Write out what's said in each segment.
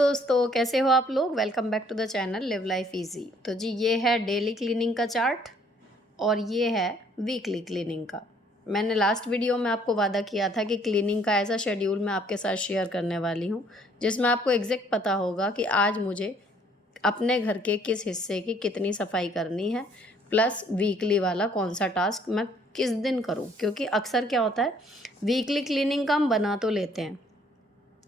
दोस्तों, कैसे हो आप लोग? Welcome back to the channel live life easy. तो जी ये है डेली क्लीनिंग का चार्ट और ये है वीकली क्लीनिंग का। मैंने लास्ट वीडियो में आपको वादा किया था कि क्लीनिंग का ऐसा शेड्यूल मैं आपके साथ शेयर करने वाली हूँ जिसमें आपको एग्जैक्ट पता होगा कि आज मुझे अपने घर के किस हिस्से की कितनी सफाई करनी है, प्लस वीकली वाला कौन सा टास्क मैं किस दिन करूँ। क्योंकि अक्सर क्या होता है, वीकली क्लीनिंग का हम बना तो लेते हैं,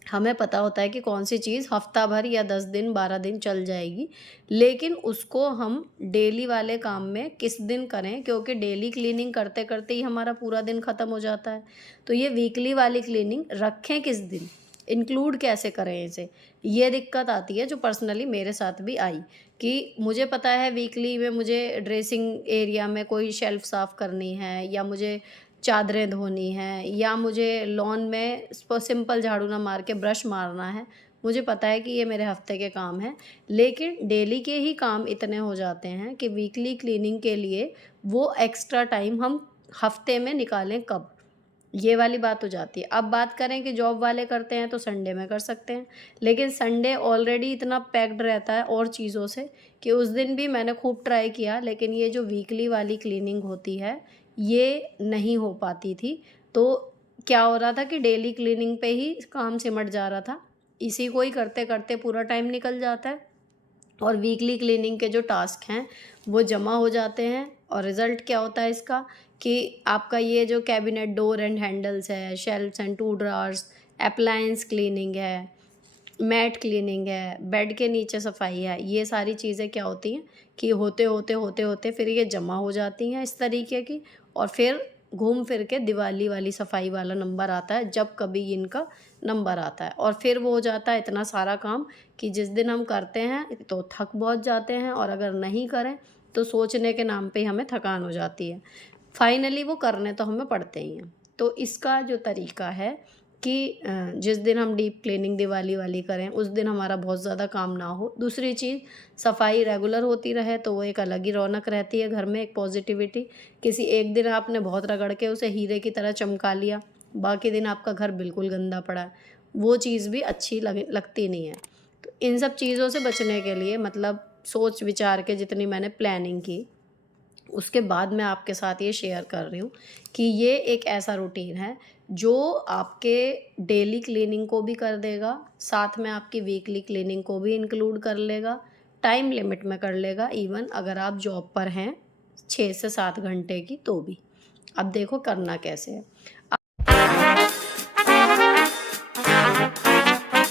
हमें पता होता है कि कौन सी चीज़ हफ्ता भर या 10 दिन 12 दिन चल जाएगी, लेकिन उसको हम डेली वाले काम में किस दिन करें, क्योंकि डेली क्लीनिंग करते करते ही हमारा पूरा दिन ख़त्म हो जाता है। तो ये वीकली वाली क्लीनिंग रखें किस दिन, इंक्लूड कैसे करें इसे, ये दिक्कत आती है जो पर्सनली मेरे साथ भी आई। कि मुझे पता है वीकली में मुझे ड्रेसिंग एरिया में कोई शेल्फ साफ़ करनी है, या मुझे चादरें धोनी हैं, या मुझे लॉन में सिंपल झाड़ू ना मार के ब्रश मारना है। मुझे पता है कि ये मेरे हफ्ते के काम हैं, लेकिन डेली के ही काम इतने हो जाते हैं कि वीकली क्लीनिंग के लिए वो एक्स्ट्रा टाइम हम हफ्ते में निकालें कब, ये वाली बात हो जाती है। अब बात करें कि जॉब वाले करते हैं तो संडे में कर सकते हैं, लेकिन संडे ऑलरेडी इतना पैक्ड रहता है और चीज़ों से कि उस दिन भी मैंने खूब ट्राई किया, लेकिन ये जो वीकली वाली क्लीनिंग होती है ये नहीं हो पाती थी। तो क्या हो रहा था कि डेली क्लीनिंग पे ही काम सिमट जा रहा था, इसी को ही करते करते पूरा टाइम निकल जाता है और वीकली क्लीनिंग के जो टास्क हैं वो जमा हो जाते हैं। और रिज़ल्ट क्या होता है इसका कि आपका ये जो कैबिनेट डोर एंड हैंडल्स है, shelves and to drawers, appliance cleaning है, मैट क्लीनिंग है, बेड के नीचे सफाई है, ये सारी चीज़ें क्या होती हैं कि होते होते फिर ये जमा हो जाती हैं इस तरीके की, और फिर घूम फिर के दिवाली वाली सफाई वाला नंबर आता है, जब कभी इनका नंबर आता है। और फिर वो हो जाता है इतना सारा काम कि जिस दिन हम करते हैं तो थक बहुत जाते हैं, और अगर नहीं करें तो सोचने के नाम पे ही हमें थकान हो जाती है। फाइनली वो करने तो हमें पड़ते ही हैं। तो इसका जो तरीका है कि जिस दिन हम डीप क्लीनिंग दिवाली वाली करें उस दिन हमारा बहुत ज़्यादा काम ना हो। दूसरी चीज़, सफाई रेगुलर होती रहे तो वो एक अलग ही रौनक रहती है घर में, एक पॉजिटिविटी। किसी एक दिन आपने बहुत रगड़ के उसे हीरे की तरह चमका लिया, बाकी दिन आपका घर बिल्कुल गंदा पड़ा है, वो चीज़ भी अच्छी लगती नहीं है। तो इन सब चीज़ों से बचने के लिए, मतलब सोच विचार के जितनी मैंने प्लानिंग की, उसके बाद मैं आपके साथ ये शेयर कर रही हूँ कि ये एक ऐसा रूटीन है जो आपके डेली क्लीनिंग को भी कर देगा, साथ में आपकी वीकली क्लीनिंग को भी इंक्लूड कर लेगा, टाइम लिमिट में कर लेगा, इवन अगर आप जॉब पर हैं 6 से 7 घंटे की तो भी। अब देखो करना कैसे है।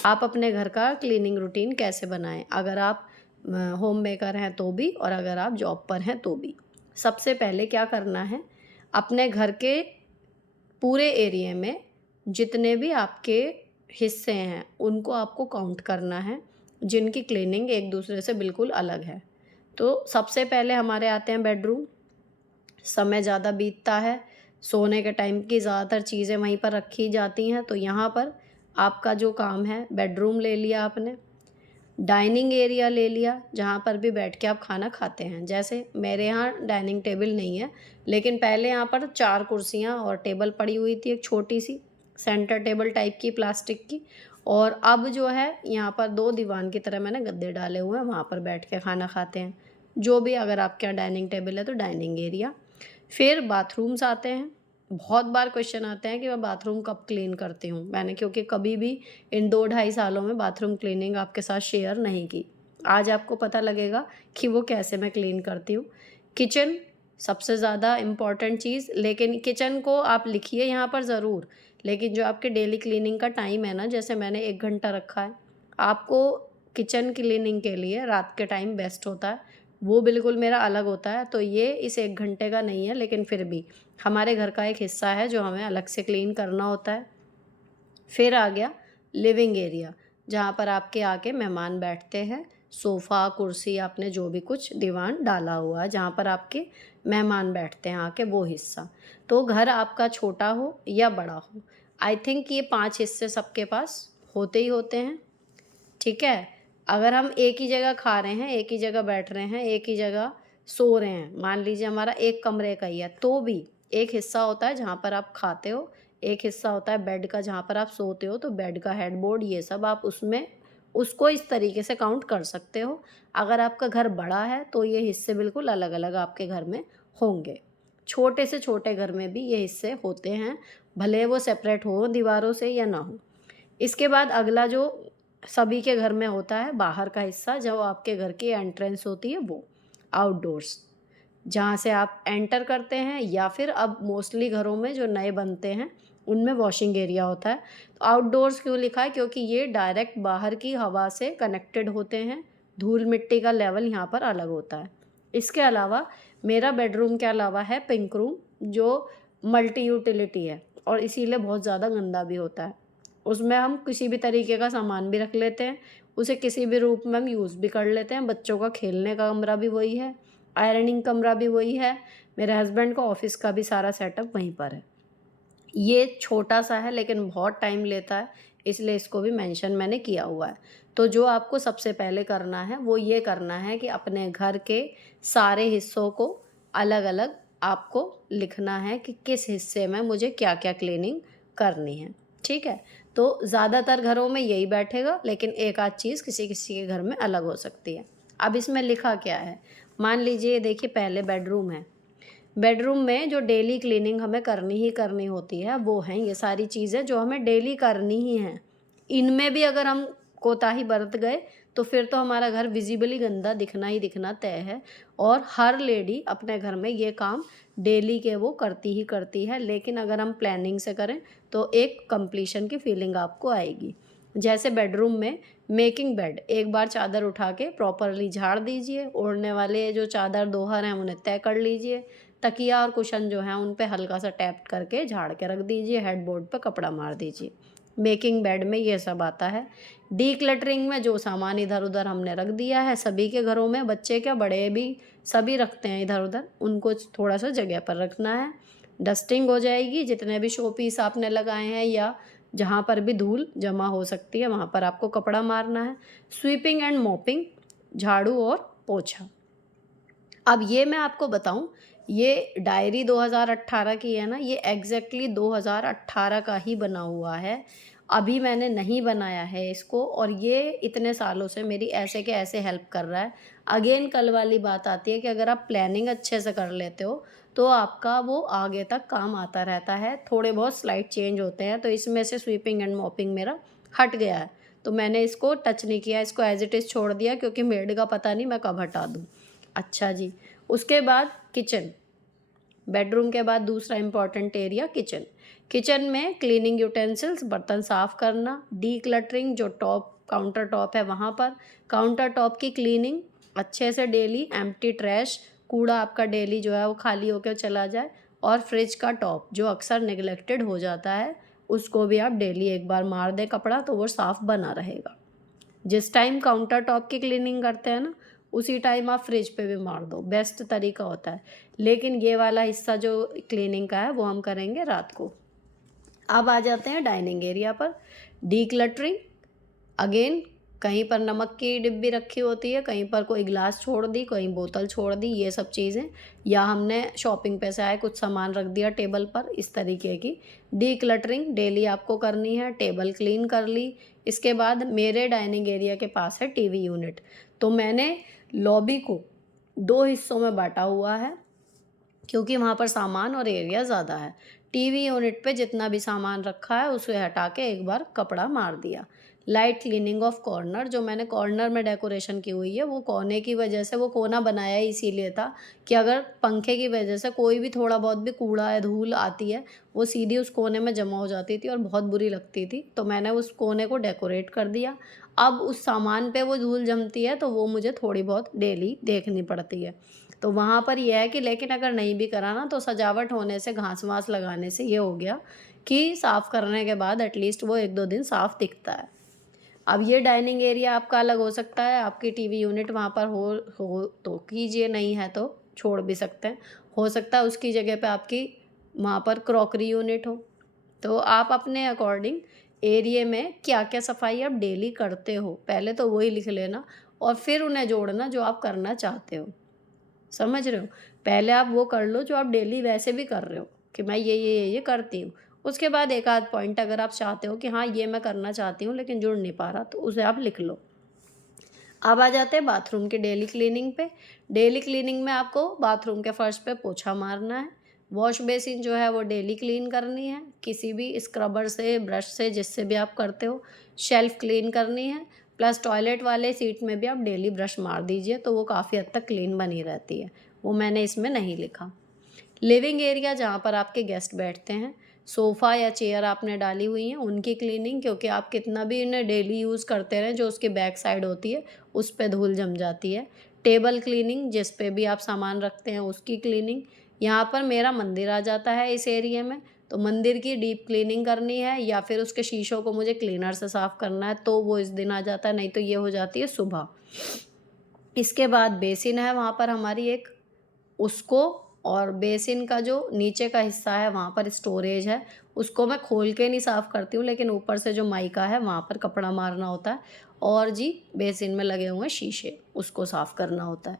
आप अपने घर का क्लीनिंग रूटीन कैसे बनाएं, अगर आप होम मेकर हैं तो भी, और अगर आप जॉब पर हैं तो भी। सबसे पहले क्या करना है, अपने घर के पूरे एरिया में जितने भी आपके हिस्से हैं उनको आपको काउंट करना है, जिनकी क्लीनिंग एक दूसरे से बिल्कुल अलग है। तो सबसे पहले हमारे आते हैं बेडरूम। समय ज़्यादा बीतता है, सोने के टाइम की ज़्यादातर चीज़ें वहीं पर रखी जाती हैं, तो यहाँ पर आपका जो काम है, बेडरूम ले लिया आपने, डाइनिंग एरिया ले लिया जहाँ पर भी बैठ के आप खाना खाते हैं। जैसे मेरे यहाँ डाइनिंग टेबल नहीं है, लेकिन पहले यहाँ पर 4 कुर्सियाँ और टेबल पड़ी हुई थी, एक छोटी-सी सेंटर टेबल टाइप की प्लास्टिक की, और अब जो है यहाँ पर 2 दीवान की तरह मैंने गद्दे डाले हुए हैं, वहाँ पर बैठ के खाना खाते हैं। जो भी, अगर आपके यहाँ डाइनिंग टेबल है तो डाइनिंग एरिया। फिर बाथरूम्स आते हैं। बहुत बार क्वेश्चन आते हैं कि मैं बाथरूम कब क्लीन करती हूँ। मैंने क्योंकि कभी भी इन 2 ढाई सालों में बाथरूम क्लीनिंग आपके साथ शेयर नहीं की। आज आपको पता लगेगा कि वो कैसे मैं क्लीन करती हूँ। किचन सबसे ज़्यादा इम्पॉर्टेंट चीज़, लेकिन किचन को आप लिखिए यहाँ पर ज़रूर, लेकिन जो आपके डेली क्लीनिंग का टाइम है ना, जैसे मैंने 1 घंटा रखा है, आपको किचन क्लीनिंग के लिए रात के टाइम बेस्ट होता है, वो बिल्कुल मेरा अलग होता है। तो ये इस 1 घंटे का नहीं है, लेकिन फिर भी हमारे घर का एक हिस्सा है जो हमें अलग से क्लीन करना होता है। फिर आ गया लिविंग एरिया, जहाँ पर आपके आके मेहमान बैठते हैं। सोफ़ा, कुर्सी, आपने जो भी कुछ दीवान डाला हुआ है जहाँ पर आपके मेहमान बैठते हैं आके, वो हिस्सा। तो घर आपका छोटा हो या बड़ा हो, आई थिंक ये 5 हिस्से सबके पास होते ही होते हैं, ठीक है? अगर हम एक ही जगह खा रहे हैं, एक ही जगह बैठ रहे हैं, एक ही जगह सो रहे हैं, मान लीजिए हमारा एक कमरे का ही है, तो भी एक हिस्सा होता है जहाँ पर आप खाते हो, एक हिस्सा होता है बेड का जहाँ पर आप सोते हो, तो बेड का हेडबोर्ड ये सब आप उसमें उसको इस तरीके से काउंट कर सकते हो। अगर आपका घर बड़ा है तो ये हिस्से बिल्कुल अलग अलग आपके घर में होंगे। छोटे से छोटे घर में भी ये हिस्से होते हैं, भले वो सेपरेट हो दीवारों से या ना हो। इसके बाद अगला जो सभी के घर में होता है, बाहर का हिस्सा, जो आपके घर की एंट्रेंस होती है, वो आउटडोर्स, जहाँ से आप एंटर करते हैं, या फिर अब मोस्टली घरों में जो नए बनते हैं उनमें वॉशिंग एरिया होता है। तो आउटडोर्स क्यों लिखा है? क्योंकि ये डायरेक्ट बाहर की हवा से कनेक्टेड होते हैं, धूल मिट्टी का लेवल यहाँ पर अलग होता है। इसके अलावा मेरा बेडरूम के अलावा है पिंक रूम, जो मल्टी यूटिलिटी है और इसीलिए बहुत ज़्यादा गंदा भी होता है। उसमें हम किसी भी तरीके का सामान भी रख लेते हैं, उसे किसी भी रूप में हम यूज़ भी कर लेते हैं। बच्चों का खेलने का कमरा भी वही है, आयरनिंग कमरा भी वही है, मेरे हस्बैंड का ऑफिस का भी सारा सेटअप वहीं पर है। ये छोटा सा है लेकिन बहुत टाइम लेता है, इसलिए इसको भी मेंशन मैंने किया हुआ है। तो जो आपको सबसे पहले करना है वो ये करना है कि अपने घर के सारे हिस्सों को अलग अलग आपको लिखना है कि किस हिस्से में मुझे क्या क्या क्लीनिंग करनी है। ठीक है, तो ज़्यादातर घरों में यही बैठेगा, लेकिन एक आध चीज़ किसी किसी के घर में अलग हो सकती है। अब इसमें लिखा क्या है, मान लीजिए, देखिए पहले बेडरूम है। बेडरूम में जो डेली क्लीनिंग हमें करनी ही करनी होती है वो हैं ये सारी चीज़ें जो हमें डेली करनी ही हैं। इनमें भी अगर हम कोताही बरत गए तो फिर तो हमारा घर विजिबली गंदा दिखना ही दिखना तय है, और हर लेडी अपने घर में ये काम डेली के वो करती ही करती है। लेकिन अगर हम प्लानिंग से करें तो एक कंप्लीशन की फीलिंग आपको आएगी। जैसे बेडरूम में मेकिंग बेड, एक बार चादर उठा के प्रॉपरली झाड़ दीजिए, ओढ़ने वाले जो चादर दोहर हैं उन्हें तय कर लीजिए, तकिया और कुशन जो हैं उन पे हल्का सा टैप करके झाड़ के रख दीजिए, हेडबोर्ड पे कपड़ा मार दीजिए। मेकिंग बेड में ये सब आता है। डी क्लटरिंग में जो सामान इधर उधर हमने रख दिया है, सभी के घरों में, बच्चे क्या बड़े भी सभी रखते हैं इधर उधर, उनको थोड़ा सा जगह पर रखना है। डस्टिंग हो जाएगी, जितने भी शो पीस आपने लगाए हैं या जहाँ पर भी धूल जमा हो सकती है वहाँ पर आपको कपड़ा मारना है। स्वीपिंग एंड मॉपिंग, झाड़ू और पोछा। अब ये मैं आपको बताऊं, ये डायरी 2018 की है ना, ये एग्जैक्टली 2018 का ही बना हुआ है। अभी मैंने नहीं बनाया है इसको, और ये इतने सालों से मेरी ऐसे के ऐसे हेल्प कर रहा है। अगेन कल वाली बात आती है कि अगर आप प्लानिंग अच्छे से कर लेते हो तो आपका वो आगे तक काम आता रहता है। थोड़े बहुत स्लाइड चेंज होते हैं, तो इसमें से स्वीपिंग एंड मॉपिंग मेरा हट गया है, तो मैंने इसको टच नहीं किया, इसको एज इट इज़ छोड़ दिया, क्योंकि मेड का पता नहीं मैं कब हटा दूँ। अच्छा जी, उसके बाद किचन। बेडरूम के बाद दूसरा इम्पॉर्टेंट एरिया किचन। किचन में क्लीनिंग यूटेंसिल्स, बर्तन साफ़ करना, डी क्लटरिंग, जो टॉप काउंटर टॉप है वहाँ पर काउंटर टॉप की क्लीनिंग अच्छे से डेली, एम्प्टी ट्रैश, कूड़ा आपका डेली जो है वो खाली होकर चला जाए, और फ्रिज का टॉप जो अक्सर निगलेक्टेड हो जाता है उसको भी आप डेली एक बार मार दें कपड़ा, तो वो साफ़ बना रहेगा। जिस टाइम काउंटर टॉप की क्लीनिंग करते हैं ना, उसी टाइम आप फ्रिज पे भी मार दो, बेस्ट तरीका होता है। लेकिन ये वाला हिस्सा जो क्लीनिंग का है वो हम करेंगे रात को। अब आ जाते हैं डाइनिंग एरिया पर। डी क्लटरिंग, अगेन कहीं पर नमक की डिब्बी रखी होती है, कहीं पर कोई गिलास छोड़ दी, कहीं बोतल छोड़ दी, ये सब चीज़ें, या हमने शॉपिंग पे से आए कुछ सामान रख दिया टेबल पर, इस तरीके की डी क्लटरिंग डेली आपको करनी है। टेबल क्लीन कर ली। इसके बाद मेरे डाइनिंग एरिया के पास है टीवी यूनिट, तो मैंने लॉबी को 2 हिस्सों में बाँटा हुआ है, क्योंकि वहाँ पर सामान और एरिया ज़्यादा है। टीवी यूनिट पे जितना भी सामान रखा है उसे हटा के एक बार कपड़ा मार दिया। लाइट क्लीनिंग ऑफ कॉर्नर, जो मैंने कॉर्नर में डेकोरेशन की हुई है, वो कोने की वजह से, वो कोना बनाया ही इसीलिए था कि अगर पंखे की वजह से कोई भी थोड़ा बहुत भी कूड़ा या धूल आती है, वो सीधी उस कोने में जमा हो जाती थी और बहुत बुरी लगती थी, तो मैंने उस कोने को डेकोरेट कर दिया। अब उस सामान पे वो धूल जमती है तो वो मुझे थोड़ी बहुत डेली देखनी पड़ती है। तो वहाँ पर ये है कि, लेकिन अगर नहीं भी करा ना, तो सजावट होने से, घास वास लगाने से ये हो गया कि साफ़ करने के बाद एटलीस्ट वो 1-2 दिन साफ़ दिखता है। अब ये डाइनिंग एरिया आपका अलग हो सकता है, आपकी टीवी यूनिट वहाँ पर हो तो कीजिए, नहीं है तो छोड़ भी सकते हैं। हो सकता है उसकी जगह पे आपकी वहाँ पर क्रॉकरी यूनिट हो। तो आप अपने अकॉर्डिंग एरिया में क्या-क्या सफाई आप डेली करते हो, पहले तो वही लिख लेना, और फिर उन्हें जोड़ना जो आप करना चाहते हो। समझ रहे हो? पहले आप वो कर लो जो आप डेली वैसे भी कर रहे हो कि मैं ये करती हूँ, उसके बाद एक आध पॉइंट अगर आप चाहते हो कि हाँ ये मैं करना चाहती हूँ लेकिन जुड़ नहीं पा रहा, तो उसे आप लिख लो। अब आ जाते हैं बाथरूम की डेली क्लीनिंग पे। डेली क्लीनिंग में आपको बाथरूम के फर्श पे पोछा मारना है, वॉश बेसिन जो है वो डेली क्लीन करनी है, किसी भी स्क्रबर से, ब्रश से, जिससे भी आप करते हो। शेल्फ क्लीन करनी है, प्लस टॉयलेट वाले सीट में भी आप डेली ब्रश मार दीजिए, तो वो काफ़ी हद तक क्लीन बनी रहती है। वो मैंने इसमें नहीं लिखा। लिविंग एरिया जहाँ पर आपके गेस्ट बैठते हैं, सोफ़ा या चेयर आपने डाली हुई हैं, उनकी क्लीनिंग, क्योंकि आप कितना भी उन्हें डेली यूज़ करते रहें, जो उसकी बैक साइड होती है उस पे धूल जम जाती है। टेबल क्लीनिंग, जिस पे भी आप सामान रखते हैं उसकी क्लीनिंग। यहाँ पर मेरा मंदिर आ जाता है इस एरिया में, तो मंदिर की डीप क्लीनिंग करनी है या फिर उसके शीशों को मुझे क्लीनर से साफ़ करना है, तो वो इस दिन आ जाता है, नहीं तो ये हो जाती है सुबह। इसके बाद बेसिन है वहाँ पर हमारी एक, उसको, और बेसिन का जो नीचे का हिस्सा है वहाँ पर स्टोरेज है, उसको मैं खोल के नहीं साफ़ करती हूँ, लेकिन ऊपर से जो माइका है वहाँ पर कपड़ा मारना होता है। और जी बेसिन में लगे हुए शीशे, उसको साफ़ करना होता है।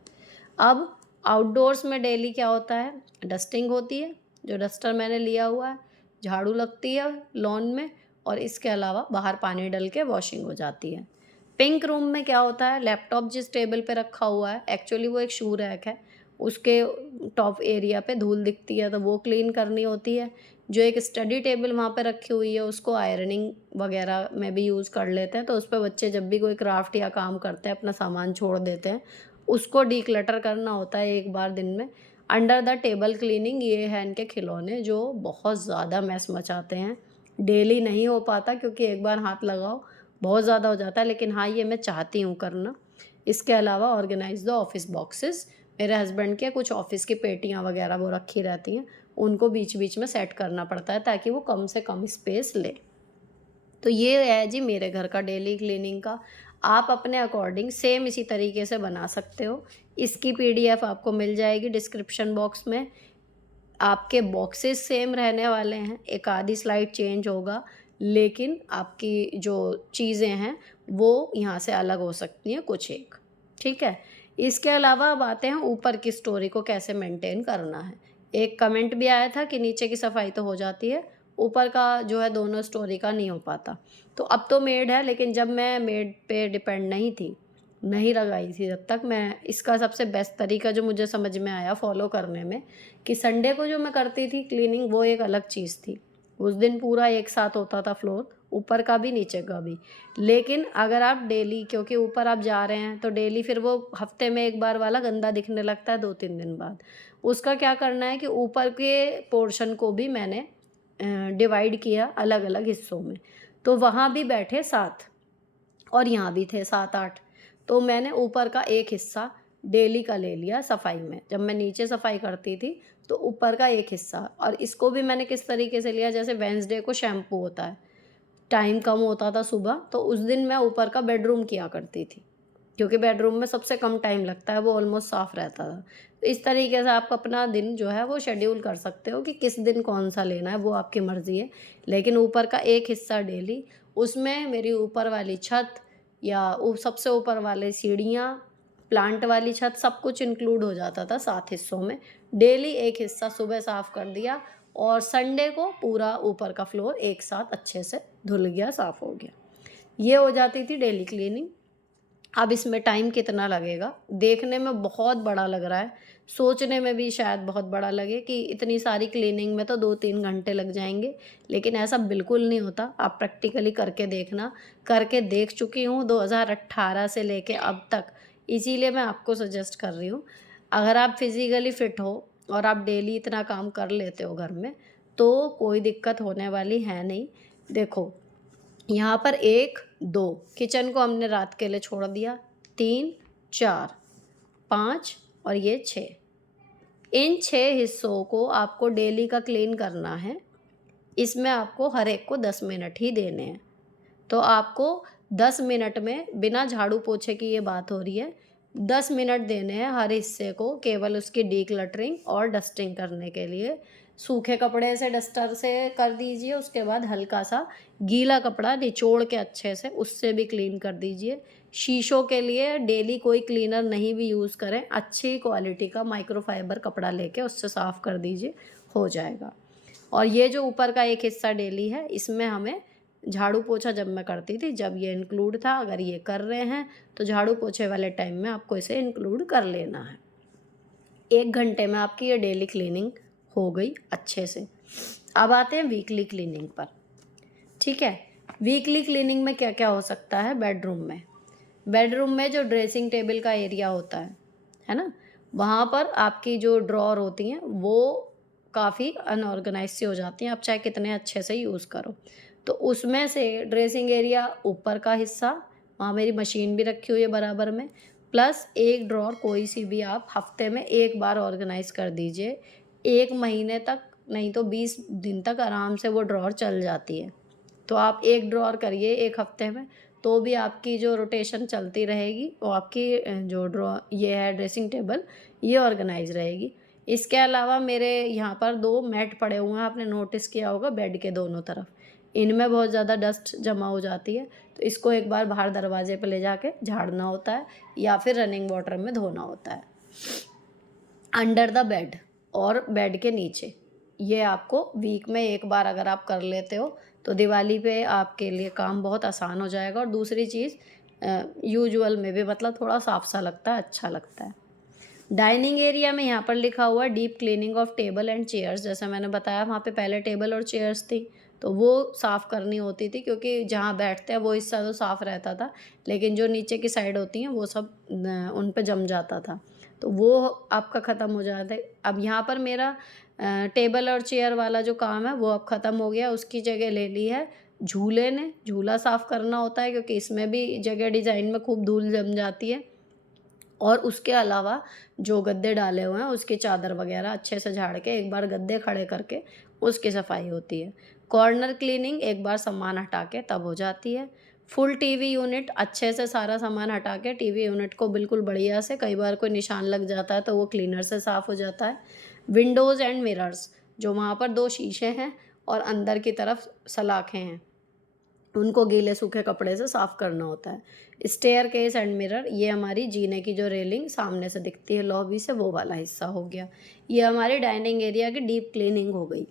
अब आउटडोर्स में डेली क्या होता है, डस्टिंग होती है, जो डस्टर मैंने लिया हुआ है, झाड़ू लगती है लॉन में, और इसके अलावा बाहर पानी डल के वॉशिंग हो जाती है। पिंक रूम में क्या होता है, लैपटॉप जिस टेबल पे रखा हुआ है, एक्चुअली वो एक शू रैक है, उसके टॉप एरिया पे धूल दिखती है तो वो क्लीन करनी होती है। जो एक स्टडी टेबल वहाँ पे रखी हुई है, उसको आयरनिंग वगैरह में भी यूज़ कर लेते हैं, तो उस पे बच्चे जब भी कोई क्राफ्ट या काम करते हैं, अपना सामान छोड़ देते हैं, उसको डीक्लटर करना होता है एक बार दिन में। अंडर द टेबल क्लीनिंग, ये है इनके खिलौने जो बहुत ज़्यादा मैस मचाते हैं। डेली नहीं हो पाता क्योंकि एक बार हाथ लगाओ बहुत ज़्यादा हो जाता है, लेकिन हाँ ये मैं चाहती हूँ करना। इसके अलावा ऑर्गेनाइज़ द ऑफिस बॉक्सेस, मेरे हस्बैंड के कुछ ऑफिस की पेटियाँ वगैरह वो रखी रहती हैं, उनको बीच बीच में सेट करना पड़ता है ताकि वो कम से कम स्पेस ले। तो ये है जी मेरे घर का डेली क्लीनिंग का। आप अपने अकॉर्डिंग सेम इसी तरीके से बना सकते हो। इसकी पीडीएफ आपको मिल जाएगी डिस्क्रिप्शन बॉक्स में। आपके बॉक्सेस सेम रहने वाले हैं, एक आधी स्लाइड चेंज होगा, लेकिन आपकी जो चीज़ें हैं वो यहाँ से अलग हो सकती हैं कुछ एक, ठीक है। इसके अलावा अब आते हैं ऊपर की स्टोरी को कैसे मेंटेन करना है। एक कमेंट भी आया था कि नीचे की सफाई तो हो जाती है, ऊपर का जो है दोनों स्टोरी का नहीं हो पाता। तो अब तो मेड है, लेकिन जब मैं मेड पे डिपेंड नहीं थी, नहीं लगाई थी जब तक, मैं इसका सबसे बेस्ट तरीका जो मुझे समझ में आया फॉलो करने में, कि संडे को जो मैं करती थी क्लीनिंग, वो एक अलग चीज़ थी। उस दिन पूरा एक साथ होता था फ्लोर, ऊपर का भी नीचे का भी। लेकिन अगर आप डेली, क्योंकि ऊपर आप जा रहे हैं तो डेली फिर वो हफ्ते में एक बार वाला गंदा दिखने लगता है 2-3 दिन बाद। उसका क्या करना है कि ऊपर के पोर्शन को भी मैंने डिवाइड किया अलग अलग हिस्सों में। तो वहाँ भी बैठे 7 और यहाँ भी थे 7-8। तो मैंने ऊपर का एक हिस्सा डेली का ले लिया सफाई में। जब मैं नीचे सफाई करती थी तो ऊपर का एक हिस्सा, और इसको भी मैंने किस तरीके से लिया, जैसे वेडनेसडे को शैम्पू होता है, टाइम कम होता था सुबह, तो उस दिन मैं ऊपर का बेडरूम किया करती थी, क्योंकि बेडरूम में सबसे कम टाइम लगता है, वो ऑलमोस्ट साफ़ रहता था। तो इस तरीके से आप अपना दिन जो है वो शेड्यूल कर सकते हो कि किस दिन कौन सा लेना है, वो आपकी मर्ज़ी है। लेकिन ऊपर का एक हिस्सा डेली, उसमें मेरी ऊपर वाली छत या सबसे ऊपर वाले सीढ़ियाँ, प्लांट वाली छत, सब कुछ इंक्लूड हो जाता था 7 हिस्सों में। डेली एक हिस्सा सुबह साफ़ कर दिया, और संडे को पूरा ऊपर का फ्लोर एक साथ अच्छे से धुल गया, साफ़ हो गया। ये हो जाती थी डेली क्लीनिंग। अब इसमें टाइम कितना लगेगा? देखने में बहुत बड़ा लग रहा है, सोचने में भी शायद बहुत बड़ा लगे कि इतनी सारी क्लीनिंग में तो 2-3 घंटे लग जाएँगे, लेकिन ऐसा बिल्कुल नहीं होता। आप प्रैक्टिकली करके देखना, करके देख चुकी हूँ 2018 से लेके अब तक, इसीलिए मैं आपको सजेस्ट कर रही हूँ। अगर आप फिज़िकली फ़िट हो और आप डेली इतना काम कर लेते हो घर में, तो कोई दिक्कत होने वाली है नहीं। देखो, यहाँ पर 1, 2 किचन को हमने रात के लिए छोड़ दिया, 3, 4, 5 और ये 6। इन 6 हिस्सों को आपको डेली का क्लीन करना है। इसमें आपको हर एक को 10 मिनट ही देने हैं। तो आपको 10 मिनट में, बिना झाड़ू पोछे की ये बात हो रही है, 10 मिनट देने हैं हर हिस्से को केवल उसकी डीक्लटरिंग और डस्टिंग करने के लिए। सूखे कपड़े से डस्टर से कर दीजिए, उसके बाद हल्का सा गीला कपड़ा निचोड़ के अच्छे से उससे भी क्लीन कर दीजिए। शीशों के लिए डेली कोई क्लीनर नहीं भी यूज़ करें, अच्छी क्वालिटी का माइक्रोफाइबर कपड़ा लेके उससे साफ़ कर दीजिए, हो जाएगा। और ये जो ऊपर का एक हिस्सा डेली है, इसमें हमें झाड़ू पोछा जब मैं करती थी जब ये इंक्लूड था। अगर ये कर रहे हैं तो झाड़ू पोछे वाले टाइम में आपको इसे इंक्लूड कर लेना है। 1 घंटे में आपकी ये डेली क्लीनिंग हो गई अच्छे से। अब आते हैं वीकली क्लीनिंग पर। ठीक है, वीकली क्लीनिंग में क्या क्या हो सकता है। बेडरूम में जो ड्रेसिंग टेबल का एरिया होता है ना, वहाँ पर आपकी जो ड्रॉर होती हैं वो काफ़ी अनऑर्गेनाइज सी हो जाती हैं, आप चाहे कितने अच्छे से यूज़ करो। तो उसमें से ड्रेसिंग एरिया ऊपर का हिस्सा, वहाँ मेरी मशीन भी रखी हुई है बराबर में, प्लस एक ड्रॉर कोई सी भी आप हफ्ते में एक बार ऑर्गेनाइज कर दीजिए। 1 महीने तक नहीं तो 20 दिन तक आराम से वो ड्रॉर चल जाती है। तो आप एक ड्रॉर करिए 1 हफ्ते में, तो भी आपकी जो रोटेशन चलती रहेगी वो आपकी जो ये है ड्रेसिंग टेबल, ये ऑर्गेनाइज रहेगी। इसके अलावा मेरे यहाँ पर 2 मैट पड़े हुए हैं, आपने नोटिस किया होगा बेड के दोनों तरफ। इनमें बहुत ज़्यादा डस्ट जमा हो जाती है, तो इसको एक बार बाहर दरवाजे पे ले जाके झाड़ना होता है या फिर रनिंग वाटर में धोना होता है। अंडर द बेड और बेड के नीचे, ये आपको वीक में एक बार अगर आप कर लेते हो तो दिवाली पे आपके लिए काम बहुत आसान हो जाएगा। और दूसरी चीज़, यूजुअल में भी मतलब थोड़ा साफ सा लगता है, अच्छा लगता है। डाइनिंग एरिया में यहाँ पर लिखा हुआ है deep cleaning of table and chairs. जैसे मैंने बताया वहाँ पे पहले टेबल और चेयर्स थी, तो वो साफ़ करनी होती थी क्योंकि जहाँ बैठते हैं वो हिस्सा तो साफ़ रहता था, लेकिन जो नीचे की साइड होती हैं वो सब उन पे जम जाता था, तो वो आपका ख़त्म हो जाता है। अब यहाँ पर मेरा टेबल और चेयर वाला जो काम है वो अब ख़त्म हो गया, उसकी जगह ले ली है झूले ने। झूला साफ़ करना होता है क्योंकि इसमें भी जगह डिज़ाइन में खूब धूल जम जाती है। और उसके अलावा जो गद्दे डाले हुए हैं उसकी चादर वगैरह अच्छे से झाड़ के एक बार गद्दे खड़े करके उसकी सफाई होती है। कॉर्नर क्लीनिंग एक बार सामान हटा के तब हो जाती है। फुल टीवी यूनिट अच्छे से सारा सामान हटा के टीवी यूनिट को बिल्कुल बढ़िया से, कई बार कोई निशान लग जाता है तो वो क्लीनर से साफ़ हो जाता है। विंडोज़ एंड मिरर्स, जो वहाँ पर 2 शीशे हैं और अंदर की तरफ सलाखें हैं, उनको गीले सूखे कपड़े से साफ़ करना होता है। स्टेयरकेस एंड मिरर, ये हमारी जीने की जो रेलिंग सामने से दिखती है लॉबी से, वो वाला हिस्सा हो गया। ये हमारी डाइनिंग एरिया की डीप क्लीनिंग हो गई।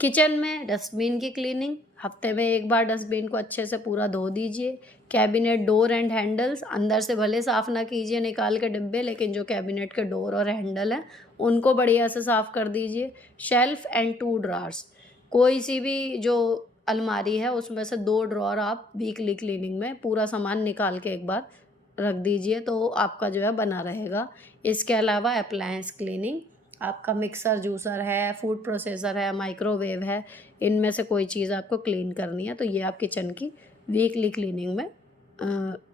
किचन में डस्टबिन की क्लीनिंग, हफ्ते में एक बार डस्टबिन को अच्छे से पूरा धो दीजिए। कैबिनेट डोर एंड हैंडल्स, अंदर से भले साफ़ ना कीजिए निकाल के डिब्बे, लेकिन जो कैबिनेट के डोर और हैंडल हैं उनको बढ़िया से साफ़ कर दीजिए। शेल्फ एंड 2 ड्रार्स, कोई सी भी जो अलमारी है उसमें से 2 ड्रॉर आप वीकली क्लीनिंग में पूरा सामान निकाल के एक बार रख दीजिए, तो आपका जो है बना रहेगा। इसके अलावा अप्लायंस क्लीनिंग, आपका मिक्सर जूसर है, फूड प्रोसेसर है, माइक्रोवेव है, इनमें से कोई चीज़ आपको क्लीन करनी है तो ये आप किचन की वीकली क्लीनिंग में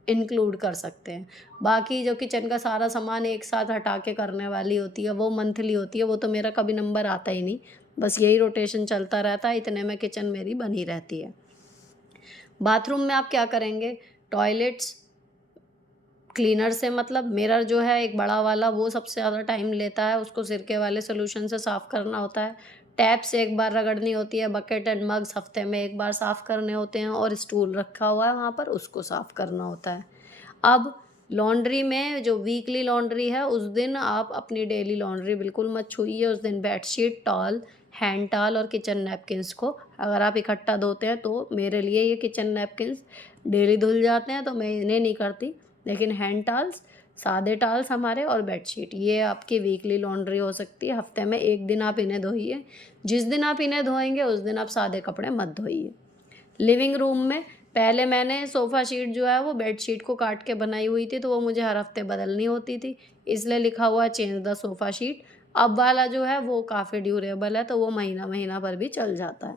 इंक्लूड कर सकते हैं। बाकी जो किचन का सारा सामान एक साथ हटा के करने वाली होती है वो मंथली होती है, वो तो मेरा कभी नंबर आता ही नहीं, बस यही रोटेशन चलता रहता है, इतने में किचन मेरी बनी रहती है। बाथरूम में आप क्या करेंगे, टॉयलेट्स क्लीनर से, मतलब मिरर जो है एक बड़ा वाला वो सबसे ज़्यादा टाइम लेता है, उसको सिरके वाले सोल्यूशन से साफ़ करना होता है। टैप से एक बार रगड़नी होती है। बकेट एंड मग्स हफ्ते में एक बार साफ़ करने होते हैं और स्टूल रखा हुआ है वहाँ पर उसको साफ़ करना होता है। अब लॉन्ड्री में जो वीकली लॉन्ड्री है उस दिन आप अपनी डेली लॉन्ड्री बिल्कुल मत छूइए। उस दिन बेडशीट, टॉल, हैंड टॉल और किचन नैपकिन्स को अगर आप इकट्ठा धोते हैं तो मेरे लिए ये किचन नैपकिन्स डेली धुल जाते हैं तो मैं इन्हें नहीं करती, लेकिन हैंड टॉल्स, सादे टॉल्स हमारे और बेडशीट, ये आपकी वीकली लॉन्ड्री हो सकती है। हफ्ते में एक दिन आप इन्हें धोइए। जिस दिन आप इन्हें धोएंगे उस दिन आप सादे कपड़े मत धोइए। लिविंग रूम में पहले मैंने सोफ़ा शीट जो है वो बेड शीट को काट के बनाई हुई थी, तो वो मुझे हर हफ्ते बदलनी होती थी, इसलिए लिखा हुआ है चेंज द सोफ़ा शीट। अब वाला जो है वो काफ़ी ड्यूरेबल है, तो वो महीना भर भी चल जाता है।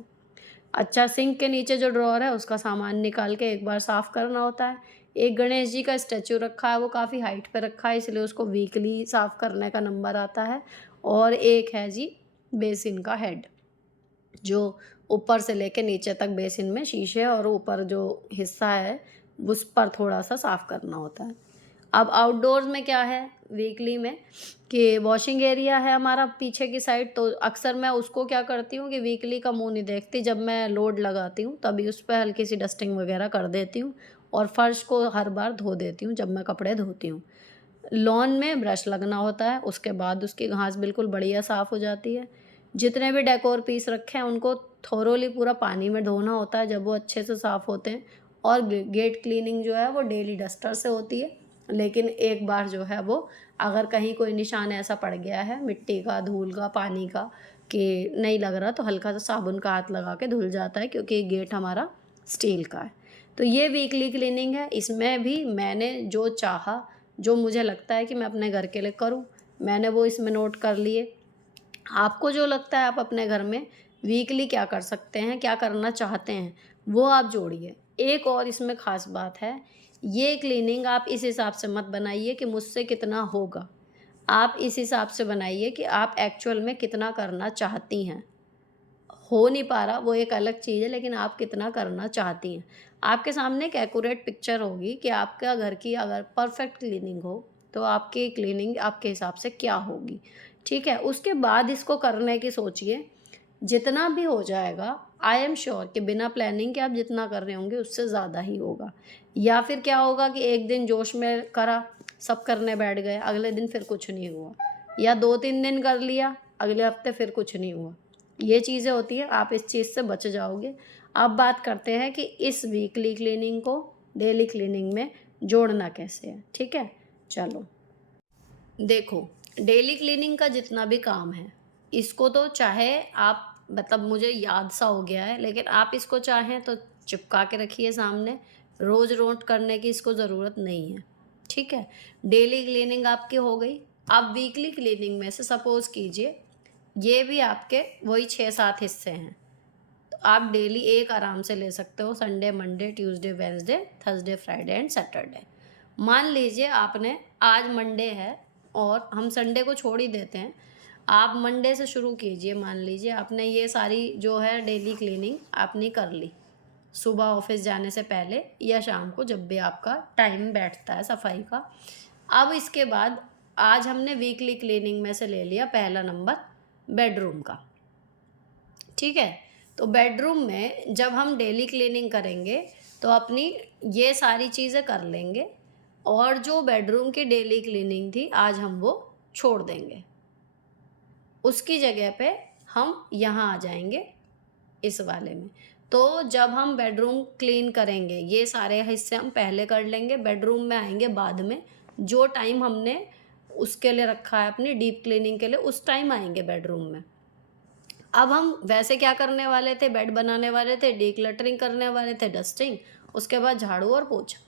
अच्छा, सिंक के नीचे जो ड्रॉअर है उसका सामान निकाल के एक बार साफ़ करना होता है। एक गणेश जी का स्टैचू रखा है, वो काफ़ी हाइट पे रखा है इसलिए उसको वीकली साफ़ करने का नंबर आता है। और एक है जी बेसिन का हेड, जो ऊपर से लेके नीचे तक बेसिन में शीशे और ऊपर जो हिस्सा है उस पर थोड़ा सा साफ़ करना होता है। अब आउटडोर्स में क्या है वीकली में, कि वॉशिंग एरिया है हमारा पीछे की साइड, तो अक्सर मैं उसको क्या करती हूँ कि वीकली का मुँह नहीं देखती, जब मैं लोड लगाती हूँ तभी उस पर हल्की सी डस्टिंग वगैरह कर देती हूँ और फर्श को हर बार धो देती हूँ जब मैं कपड़े धोती हूँ। लॉन में ब्रश लगना होता है, उसके बाद उसकी घास बिल्कुल बढ़िया साफ़ हो जाती है। जितने भी डेकोर पीस रखे हैं उनको थोरोली पूरा पानी में धोना होता है जब वो अच्छे से साफ़ होते हैं। और गेट क्लीनिंग जो है वो डेली डस्टर से होती है, लेकिन एक बार जो है वो अगर कहीं कोई निशान ऐसा पड़ गया है मिट्टी का, धूल का, पानी का कि नहीं लग रहा, तो हल्का सा साबुन का हाथ लगा के धुल जाता है, क्योंकि गेट हमारा स्टील का है। तो ये वीकली क्लीनिंग है। इसमें भी मैंने जो चाहा, जो मुझे लगता है कि मैं अपने घर के लिए करूँ, मैंने वो इसमें नोट कर लिए। आपको जो लगता है आप अपने घर में वीकली क्या कर सकते हैं, क्या करना चाहते हैं, वो आप जोड़िए। एक और इसमें ख़ास बात है, ये क्लीनिंग आप इस हिसाब से मत बनाइए कि मुझसे कितना होगा। आप इस हिसाब से बनाइए कि आप एक्चुअल में कितना करना चाहती हैं। हो नहीं पा रहा वो एक अलग चीज़ है, लेकिन आप कितना करना चाहती हैं। आपके सामने एक एक्यूरेट पिक्चर होगी कि आपका घर की अगर परफेक्ट क्लीनिंग हो तो आपकी क्लीनिंग आपके हिसाब से क्या होगी, ठीक है? उसके बाद इसको करने की सोचिए। जितना भी हो जाएगा, आई एम श्योर कि बिना प्लानिंग के आप जितना कर रहे होंगे उससे ज़्यादा ही होगा। या फिर क्या होगा कि एक दिन जोश में करा, सब करने बैठ गए, अगले दिन फिर कुछ नहीं हुआ, या 2-3 दिन कर लिया, अगले हफ्ते फिर कुछ नहीं हुआ। ये चीज़ें होती हैं, आप इस चीज़ से बच जाओगे। अब बात करते हैं कि इस वीकली क्लीनिंग को डेली क्लीनिंग में जोड़ना कैसे है, ठीक है? चलो, देखो, डेली क्लीनिंग का जितना भी काम है, इसको तो चाहे आप, मतलब मुझे याद सा हो गया है, लेकिन आप इसको चाहें तो चिपका के रखिए सामने, रोज़ नोट करने की इसको ज़रूरत नहीं है, ठीक है? डेली क्लीनिंग आपकी हो गई। अब वीकली क्लीनिंग में से सपोज़ कीजिए ये भी आपके वही 6-7 हिस्से हैं, तो आप डेली एक आराम से ले सकते हो, Sunday, Monday, Tuesday, Wednesday, Thursday, Friday and Saturday. मान लीजिए आपने, आज मंडे है और हम संडे को छोड़ ही देते हैं, आप मंडे से शुरू कीजिए। मान लीजिए आपने ये सारी जो है डेली क्लीनिंग आपने कर ली, सुबह ऑफिस जाने से पहले या शाम को जब भी आपका टाइम बैठता है सफाई का। अब इसके बाद आज हमने वीकली क्लीनिंग में से ले लिया पहला नंबर बेडरूम का, ठीक है? तो बेडरूम में जब हम डेली क्लीनिंग करेंगे तो अपनी ये सारी चीज़ें कर लेंगे, और जो बेडरूम की डेली क्लीनिंग थी आज हम वो छोड़ देंगे। उसकी जगह पे हम यहाँ आ जाएंगे इस वाले में। तो जब हम बेडरूम क्लीन करेंगे, ये सारे हिस्से हम पहले कर लेंगे, बेडरूम में आएंगे बाद में। जो टाइम हमने उसके लिए रखा है अपनी डीप क्लीनिंग के लिए, उस टाइम आएंगे बेडरूम में। अब हम वैसे क्या करने वाले थे, बेड बनाने वाले थे, डीक्लटरिंग करने वाले थे, डस्टिंग, उसके बाद झाड़ू और पोछा।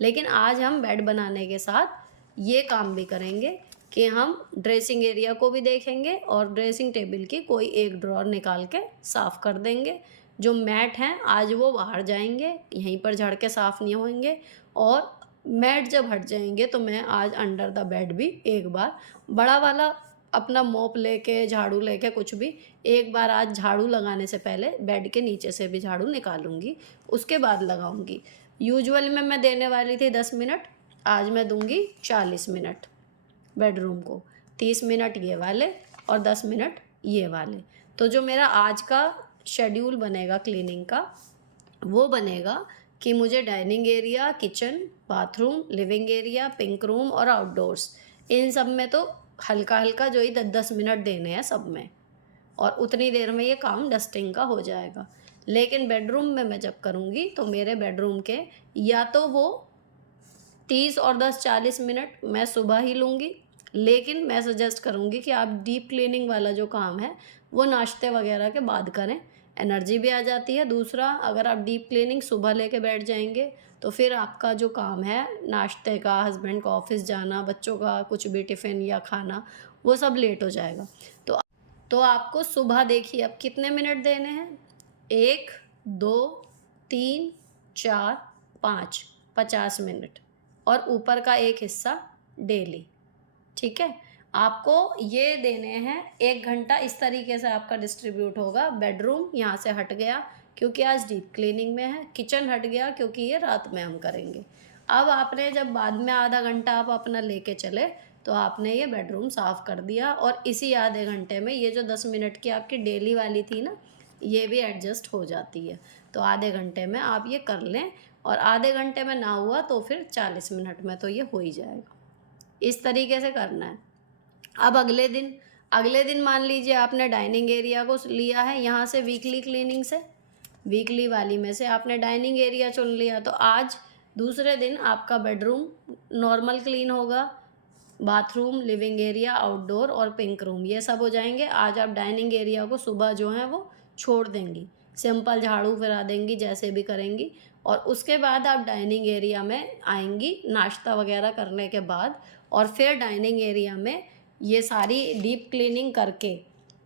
लेकिन आज हम बेड बनाने के साथ ये काम भी करेंगे कि हम ड्रेसिंग एरिया को भी देखेंगे और ड्रेसिंग टेबल की कोई एक ड्रॉर निकाल के साफ़ कर देंगे। जो मैट हैं आज वो बाहर जाएंगे, यहीं पर झाड़ के साफ़ नहीं होंगे। और मैट जब हट जाएंगे तो मैं आज अंडर द बेड भी एक बार बड़ा वाला अपना मोप लेके, झाड़ू लेके, कुछ भी एक बार आज झाड़ू लगाने से पहले बेड के नीचे से भी झाड़ू निकालूंगी, उसके बाद लगाऊंगी। यूजुअल में मैं देने वाली थी 10 मिनट, आज मैं दूंगी 40 मिनट बेडरूम को, 30 मिनट ये वाले और 10 मिनट ये वाले। तो जो मेरा आज का शेड्यूल बनेगा क्लीनिंग का, वो बनेगा कि मुझे dining area, kitchen, bathroom, living area, pink room और आउटडोर्स, इन सब में तो हल्का हल्का जो ही 10-10 मिनट देने हैं सब में, और उतनी देर में ये काम डस्टिंग का हो जाएगा। लेकिन बेडरूम में मैं जब करूँगी तो मेरे बेडरूम के या तो वो 30 और 10-40 मिनट मैं सुबह ही लूँगी, लेकिन मैं सजेस्ट करूँगी कि आप डीप क्लीनिंग वाला जो काम है वो नाश्ते वगैरह के बाद करें, एनर्जी भी आ जाती है। दूसरा, अगर आप डीप क्लीनिंग सुबह लेके बैठ जाएंगे तो फिर आपका जो काम है नाश्ते का, हस्बैंड का ऑफिस जाना, बच्चों का कुछ भी टिफ़िन या खाना, वो सब लेट हो जाएगा। तो आपको सुबह देखिए अब कितने मिनट देने हैं, 1, 2, 3, 4, 5, 50 मिनट, और ऊपर का एक हिस्सा डेली, ठीक है? आपको ये देने हैं 1 घंटा। इस तरीके से आपका डिस्ट्रीब्यूट होगा। बेडरूम यहाँ से हट गया क्योंकि आज डीप क्लीनिंग में है, किचन हट गया क्योंकि ये रात में हम करेंगे। अब आपने जब बाद में आधा घंटा आप अपना लेके चले तो आपने ये बेडरूम साफ़ कर दिया, और इसी आधे घंटे में ये जो 10 मिनट की आपकी डेली वाली थी ना, ये भी एडजस्ट हो जाती है। तो आधे घंटे में आप ये कर लें, और आधे घंटे में ना हुआ तो फिर 40 मिनट में तो ये हो ही जाएगा। इस तरीके से करना है। अब अगले दिन अगले दिन मान लीजिए आपने डाइनिंग एरिया को लिया है, यहाँ से वीकली क्लीनिंग से, वीकली वाली में से आपने डाइनिंग एरिया चुन लिया, तो आज दूसरे दिन आपका बेडरूम नॉर्मल क्लीन होगा, बाथरूम, लिविंग एरिया, आउटडोर और पिंक रूम ये सब हो जाएंगे। आज आप डाइनिंग एरिया को सुबह जो है वो छोड़ देंगी, सिंपल झाड़ू फिरा देंगी, जैसे भी करेंगी। और उसके बाद आप डाइनिंग एरिया में आएंगी नाश्ता वगैरह करने के बाद, और फिर डाइनिंग एरिया में ये सारी डीप क्लीनिंग करके,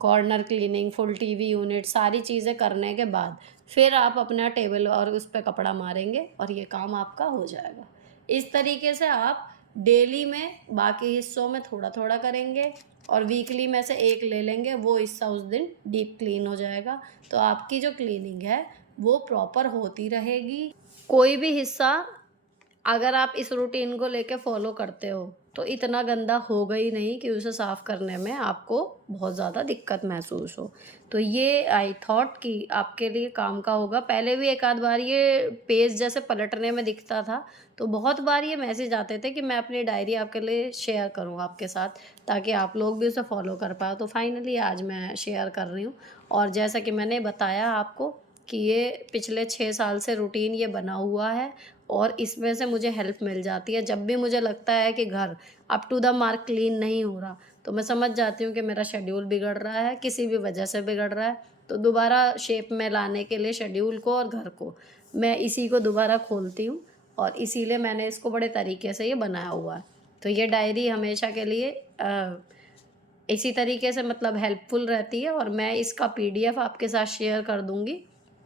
corner cleaning, full TV unit, सारी चीज़ें करने के बाद फिर आप अपना टेबल और उस पर कपड़ा मारेंगे और ये काम आपका हो जाएगा। इस तरीके से आप डेली में बाकी हिस्सों में थोड़ा थोड़ा करेंगे और वीकली में से एक ले लेंगे, वो हिस्सा उस दिन डीप क्लीन हो जाएगा। तो आपकी जो क्लीनिंग है वो प्रॉपर होती रहेगी। कोई भी हिस्सा अगर आप इस रूटीन को लेके फॉलो करते हो तो इतना गंदा होगा ही नहीं कि उसे साफ़ करने में आपको बहुत ज़्यादा दिक्कत महसूस हो। तो ये आई थॉट कि आपके लिए काम का होगा। पहले भी एक आध बार ये पेज जैसे पलटने में दिखता था, तो बहुत बार ये मैसेज आते थे कि मैं अपनी डायरी आपके लिए शेयर करूँ आपके साथ, ताकि आप लोग भी उसे फॉलो कर पाओ। तो फाइनली आज मैं शेयर कर रही हूँ। और जैसा कि मैंने बताया आपको कि ये पिछले 6 साल से रूटीन ये बना हुआ है और इसमें से मुझे हेल्प मिल जाती है। जब भी मुझे लगता है कि घर up to the mark clean नहीं हो रहा, तो मैं समझ जाती हूँ कि मेरा शेड्यूल बिगड़ रहा है, किसी भी वजह से बिगड़ रहा है। तो दोबारा शेप में लाने के लिए शेड्यूल को और घर को मैं इसी को दोबारा खोलती हूँ, और इसीलिए मैंने इसको बड़े तरीके से ये बनाया हुआ है। तो ये डायरी हमेशा के लिए इसी तरीके से मतलब हेल्पफुल रहती है, और मैं इसका पीडीएफ आपके साथ शेयर कर दूँगी।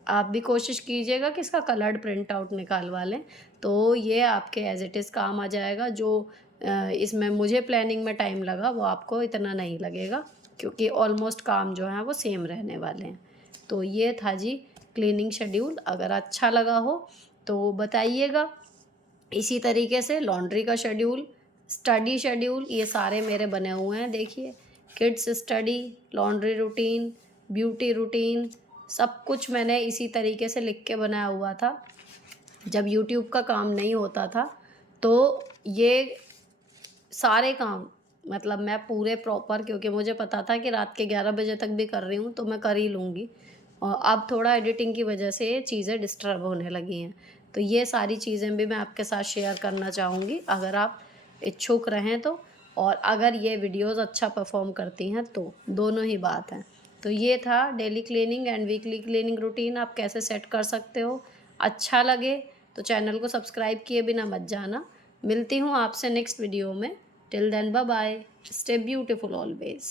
आप भी कोशिश कीजिएगा कि इसका कलर्ड प्रिंट आउट निकालवा लें, तो ये आपके एज़ इट इज़ काम आ जाएगा। जो इसमें मुझे प्लानिंग में टाइम लगा वो आपको इतना नहीं लगेगा, क्योंकि ऑलमोस्ट काम जो है वो सेम रहने वाले हैं। तो ये था जी क्लीनिंग शेड्यूल। अगर अच्छा लगा हो तो बताइएगा। इसी तरीके से लॉन्ड्री का शेड्यूल, स्टडी शेड्यूल, ये सारे मेरे बने हुए हैं। देखिए, kids study, laundry routine, beauty routine, सब कुछ मैंने इसी तरीके से लिख के बनाया हुआ था। जब यूट्यूब का काम नहीं होता था तो ये सारे काम मतलब मैं पूरे प्रॉपर, क्योंकि मुझे पता था कि रात के 11 बजे तक भी कर रही हूँ तो मैं कर ही लूँगी। और अब थोड़ा एडिटिंग की वजह से ये चीज़ें डिस्टर्ब होने लगी हैं। तो ये सारी चीज़ें भी मैं आपके साथ शेयर करना चाहूँगी, अगर आप इच्छुक रहें तो। और अगर ये वीडियोज़ अच्छा परफ़ॉर्म करती हैं तो, दोनों ही बात है। तो ये था daily cleaning and weekly cleaning routine, आप कैसे सेट कर सकते हो। अच्छा लगे तो चैनल को सब्सक्राइब किए बिना मत जाना। मिलती हूँ आपसे नेक्स्ट वीडियो में। Till then bye bye, stay beautiful always.